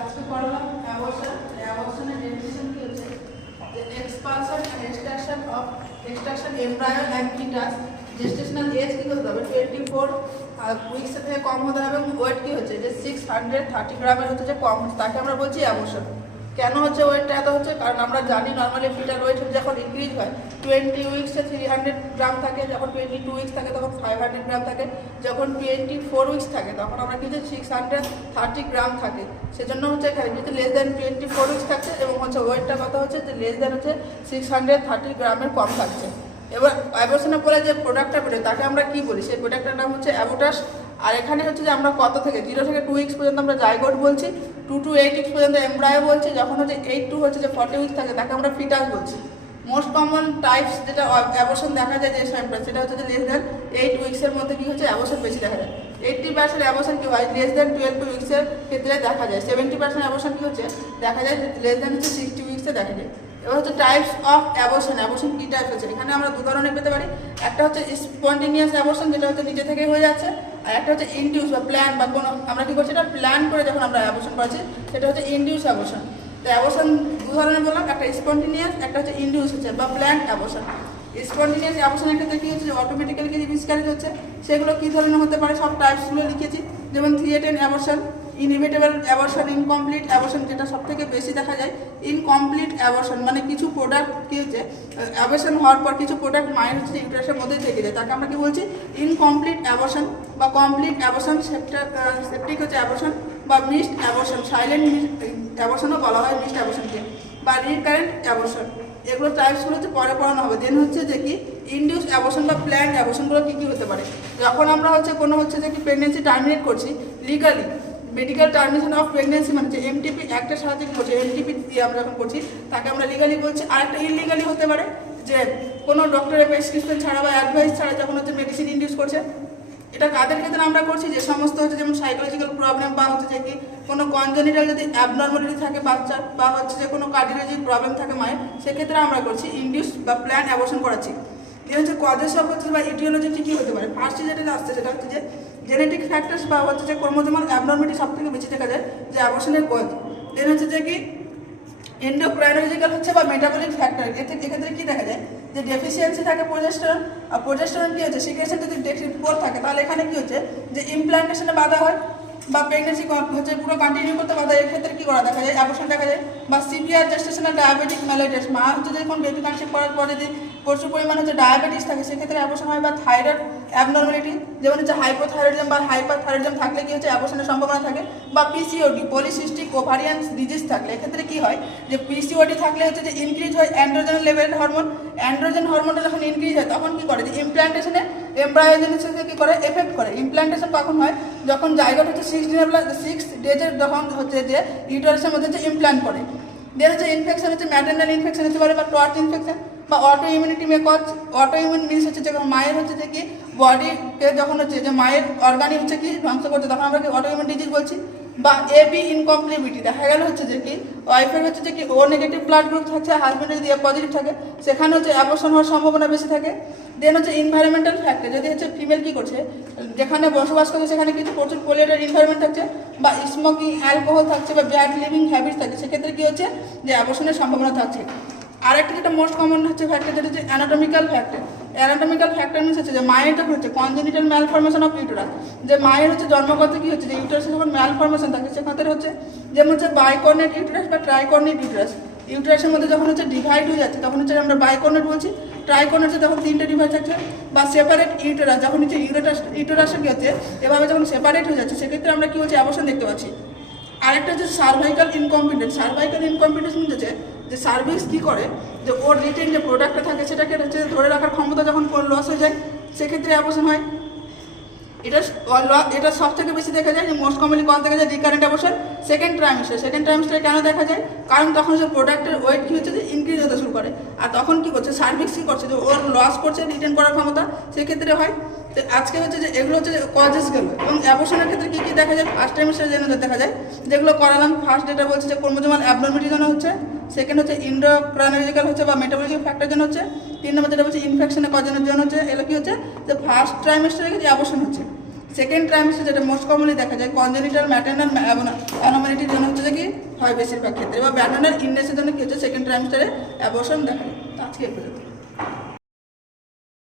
আজকে পড়লাম abortion. অ্যাবর্শনের definition কি হচ্ছে যে expulsion and extraction embryo and foetus gestational age কি হতে হবে 24 উইকস থেকে কম হতে হবে এবং ওয়েট কি হচ্ছে যে 630 গ্রামের হচ্ছে যে কম হচ্ছে, তাকে আমরা বলছি অ্যাবর্শন। কেন হচ্ছে ওয়েটটা এত হচ্ছে? কারণ আমরা জানি নর্মালি ফিটার ওয়েট যখন ইনক্রিজ হয় 20 উইকসে 300 গ্রাম থাকে, যখন 22 উইকস থাকে তখন 500 গ্রাম থাকে, যখন 24 উইকস থাকে তখন আমরা কিন্তু 630 গ্রাম থাকে। সেজন্য হচ্ছে এখানে যদি লেস দ্যান 24 উইকস থাকছে এবং হচ্ছে ওয়েটটা কত হচ্ছে যে লেস দ্যান হচ্ছে 630 গ্রামের কম থাকছে। এবার অ্যাবর্শনের পরে যে প্রোডাক্টটা বেরোয় তাকে আমরা কি বলি? সেই প্রোডাক্টটার নাম হচ্ছে অ্যাবোটাস। আর এখানে হচ্ছে যে আমরা কত থেকে 0 থেকে 2 উইকস পর্যন্ত আমরা জাইগোট বলছি, 2 to 8 উইকস পর্যন্ত এমব্রায়ো বলছি, যখন হচ্ছে 8 to হচ্ছে যে 40 উইকস থাকে তাকে আমরা ফিটাস বলছি। মোস্ট কমন টাইপস যেটা অ্যাবর্শন দেখা যায় যে টাইপটা সেটা হচ্ছে যে লেস দ্যান 8 উইকসের মধ্যে কি হচ্ছে অ্যাবর্শন বেশি দেখা যায়। 80% অ্যাবর্শন কি হয় লেস দ্যান 12 উইকসের ক্ষেত্রে দেখা যায়। 70% অ্যাবর্শন কি হচ্ছে দেখা যায় লেস দ্যান হচ্ছে 60 উইকসে দেখা যায়। এবার হচ্ছে টাইপস অফ অ্যাবর্শন। অ্যাবর্শন কি টাইপস আছে? এখানে আমরা দু ধরনের পেতে পারি। একটা হচ্ছে স্পন্টেনিয়াস অ্যাবর্শন, যেটা হচ্ছে নিজে থেকেই হয়ে যাচ্ছে, আর একটা হচ্ছে ইনডিউস বা প্ল্যান বা কোনো আমরা কি করছি এটা প্ল্যান করে যখন আমরা অ্যাবর্শন করছি সেটা হচ্ছে ইনডিউস অ্যাবর্শন। তো অ্যাবর্শন দু ধরনের বললাম, একটা স্পন্টেনিয়াস, একটা হচ্ছে ইনডিউস হচ্ছে বা প্ল্যান অ্যাবর্শন। স্পন্টেনিয়াস অ্যাবর্শনের ক্ষেত্রে কি হচ্ছে যে অটোমেটিক্যালি কিছু মিসক্যারেজ হচ্ছে, সেগুলো কী ধরনের হতে পারে সব টাইপসগুলো লিখেছি, যেমন threatened abortion, inevitable abortion, incomplete abortion, যেটা সব থেকে বেশি দেখা যায় ইনকমপ্লিট অ্যাবর্শন, মানে কিছু প্রোডাক্ট কি হচ্ছে অ্যাবর্শন হওয়ার পর কিছু প্রোডাক্ট মায়ের হচ্ছে ইউটেরাসের মধ্যেই থেকে যায়, তাকে আমরা কি বলছি ইনকমপ্লিট অ্যাবর্শন বা কমপ্লিট অ্যাবর্শন। সেপ্টিক হচ্ছে অ্যাবর্শন বা মিসড অ্যাবর্শন, সাইলেন্ট অ্যাবর্শনও বলা হয় মিসড অ্যাবর্শনকে, বা রিকারেন্ট অ্যাবর্শন। এগুলো টাইপসগুলো হচ্ছে পরে পড়ানো হবে। দেন হচ্ছে যে কি ইনডিউস অ্যাবর্শন বা প্ল্যান্ড অ্যাবর্শনগুলো কী কী হতে পারে? যখন আমরা হচ্ছে কোনো হচ্ছে যে কি প্রেগনেন্সি টার্মিনেট করছি legally, medical termination of pregnancy মানে যে এমটিপি অ্যাক্টের সাহায্যে কী করছি, এমটিপি দিয়ে আমরা যখন করছি তাকে আমরা লিগালি বলছি। আরেকটা ইলিগালি হতে পারে যে কোনো ডক্টরের প্রেসক্রিপশন ছাড়া বা অ্যাডভাইস ছাড়া যখন হচ্ছে মেডিসিন ইনডিউস করছে। এটা কাদের ক্ষেত্রে আমরা করছি? যে সমস্ত হচ্ছে যেমন সাইকোলজিক্যাল প্রবলেম বা হচ্ছে যে কি কোনো কনজেনিটাল যদি অ্যাবনর্মালিটি থাকে বাচ্চার, বা হচ্ছে যে কোনো কার্ডিওলজি প্রবলেম থাকে মায়ের, সেক্ষেত্রে আমরা করছি ইনডিউস বা প্ল্যান অ্যাবর্শন করাচ্ছি। এর হচ্ছে কজেস অফ হচ্ছে বা ইটিওলজি কী হতে পারে? ফার্স্টে যেটা আসছে সেটা হচ্ছে যে জেনেটিক ফ্যাক্টরস বা হচ্ছে যে ক্রোমোজোমাল অ্যাবনর্মালিটি সব থেকে বেশি দেখা যায় যে অ্যাবর্শনের কজ। দেন হচ্ছে যে কি এন্ডোক্রাইনোলজিক্যাল হচ্ছে বা মেটাবলিক ফ্যাক্টর, এক্ষেত্রে কী দেখা যায় যে ডেফিসিয়েন্সি থাকে প্রোজেস্টেরন। আর প্রোজেস্টেরন কী হচ্ছে সিক্রেশন যদি ডেফিসিট থাকে তাহলে এখানে কী হচ্ছে যে ইমপ্লান্টেশনে বাধা হয় বা প্রেগনেন্সি হচ্ছে পুরো কন্টিনিউ করতে বাধা, এক্ষেত্রে কী করা দেখা যায় অ্যাবর্শন দেখা যায়। বা সিভিয়ার জেস্টেশনাল ডায়াবেটিক মেলাইটাস, মা হচ্ছে যখন বেবি কনসিভ করার পরে যদি প্রচুর পরিমাণে হচ্ছে ডায়াবেটিস থাকে সেক্ষেত্রে অ্যাবর্শন হয়। বা থাইরয়েড অ্যাবনর্মালিটি যেমন হচ্ছে হাইপোথাইরয়েডিজম বা হাইপারথাইরয়েডিজম থাকলে কী হচ্ছে অ্যাবর্শনের সম্ভাবনা থাকে। বা পিসিওডি পলিসিস্টিক ওভারিয়ান ডিজিজ থাকলে এক্ষেত্রে কী হয় যে পিসিওডি থাকলে হচ্ছে যে ইনক্রিজ হয় অ্যান্ড্রোজেন লেভেলের হরমোন। অ্যান্ড্রোজেন হরমোনটা যখন ইনক্রিজ হয় তখন কী করে যে ইমপ্লান্টেশনে এমব্রায়োজেনেসিসে কী করে এফেক্ট করে। ইমপ্লান্টেশন কখন হয়? যখন জায়গাটা হচ্ছে 6 ডেজের যখন হচ্ছে যে ইউটারাসের মধ্যে যে ইমপ্লান্ট করে। দেন হচ্ছে ইনফেকশন হচ্ছে ম্যাটারনাল ইনফেকশন হতে পারে বা ক্লট ইনফেকশন বা autoimmunity may cause. Autoimmune means হচ্ছে যখন মায়ের হচ্ছে যে কি বডিতে যখন হচ্ছে যে মায়ের অর্গানি হচ্ছে কি ধ্বংস করছে তখন আমরা কি অটো ইমিউন ডিজিজ বলছি। বা এবি ইনকমপ্লিবিলিটি দেখা গেল হচ্ছে যে কি ওয়াইফের হচ্ছে যে কি ও নেগেটিভ ব্লাড গ্রুপ থাকছে, হাজব্যান্ডের যদি এ পজিটিভ থাকে সেখানে হচ্ছে অ্যাবর্শন হওয়ার সম্ভাবনা বেশি থাকে। দেন হচ্ছে এনভায়রনমেন্টাল ফ্যাক্টর, যদি হচ্ছে ফিমেল কী করছে যেখানে বসবাস করছে সেখানে কিন্তু প্রচুর পলিউটেড এনভায়রনমেন্ট থাকছে বা স্মোকিং অ্যালকোহল থাকছে বা ব্যাড লিভিং হ্যাবিট থাকছে, সেক্ষেত্রে কী হচ্ছে যে অ্যাবর্শনের সম্ভাবনা থাকছে। আরেকটা যেটা মোস্ট কমন হচ্ছে ফ্যাক্টর যেটা হচ্ছে anatomical factor. Anatomical factor means হচ্ছে যে মায়ের যখন হচ্ছে কনজেনিটাল ম্যালফরমেশন অফ ইউটেরাস, যে মায়ের হচ্ছে জন্মগত কী হচ্ছে যে ইউটেরাসে যখন ম্যালফরমেশন থাকে সেক্ষেত্রে হচ্ছে যেমন হচ্ছে বাইকর্নেট ইউটেরাস বা ট্রাইকর্নেট ইউটেরাস। ইউটেরাসের মধ্যে যখন হচ্ছে ডিভাইড হয়ে যাচ্ছে তখন হচ্ছে আমরা বাইকর্নেট বলছি। ট্রাইকর্নেট হচ্ছে তখন 3টে ডিভাইড থাকছে। বা সেপারেট ইউটেরাস, যখন হচ্ছে ইউটেরাসে কী হচ্ছে এভাবে যখন সেপারেট হয়ে যাচ্ছে সেক্ষেত্রে আমরা কী হচ্ছে অ্যাবর্শন দেখতে পাচ্ছি। আরেকটা হচ্ছে সার্ভাইকাল ইনকম্পিটেন্স। সার্ভাইকাল ইনকম্পিটেন্স হচ্ছে যে সার্ভিস কী করে যে ওর রিটেন যে প্রোডাক্টটা থাকে সেটাকে হচ্ছে ধরে রাখার ক্ষমতা যখন লস হয়ে যায় সেক্ষেত্রে অ্যাবর্শন হয়। এটা সব থেকে বেশি দেখা যায় যে মোস্ট কমনলি কখন দেখা যায় রিকারেন্ট অ্যাবর্শন সেকেন্ড ট্রাইমেস্টারে কেন দেখা যায়? কারণ তখন যে প্রোডাক্টের ওয়েট কী হচ্ছে যে ইনক্রিজ হতে শুরু করে আর তখন কী করছে সার্ভিক্স কী করছে যে ওর লস করছে রিটেন করার ক্ষমতা, সেক্ষেত্রে হয়। তো আজকে হচ্ছে যে এগুলো হচ্ছে কজেস গেল। এবং অ্যাবর্শনের ক্ষেত্রে কী কী দেখা যায় ফার্স্ট ট্রাইমেস্টারে জন্য দেখা যায় যেগুলো করালাম। ফার্স্ট যেটা বলছে যে ক্রোমোজোমাল অ্যাবনর্মালিটির জন্য হচ্ছে, সেকেন্ড হচ্ছে এন্ডোক্রাইনোলজিক্যাল হচ্ছে বা মেটাবলিক ফ্যাক্টর জন্য হচ্ছে, 3 নম্বর যেটা বলছে ইনফেকশনের কজনের জন্য হচ্ছে। এগুলো কী হচ্ছে যে ফার্স্ট ট্রাইমেস্টারে যে অ্যাবর্শন হচ্ছে। সেকেন্ড ট্রাইমেস্টার যেটা মোস্ট কমনলি দেখা যায় কনজেনিটাল ম্যাটার্নাল অ্যানোমালিটির জন্য হচ্ছে যে কি হয় বেশিরভাগ ক্ষেত্রে, বা ম্যাটার্নাল ইলনেসের জন্য কি হচ্ছে সেকেন্ড ট্রাইমেস্টারে অ্যাবর্শন দেখা যায়। তো আজকে এই পর্যন্ত।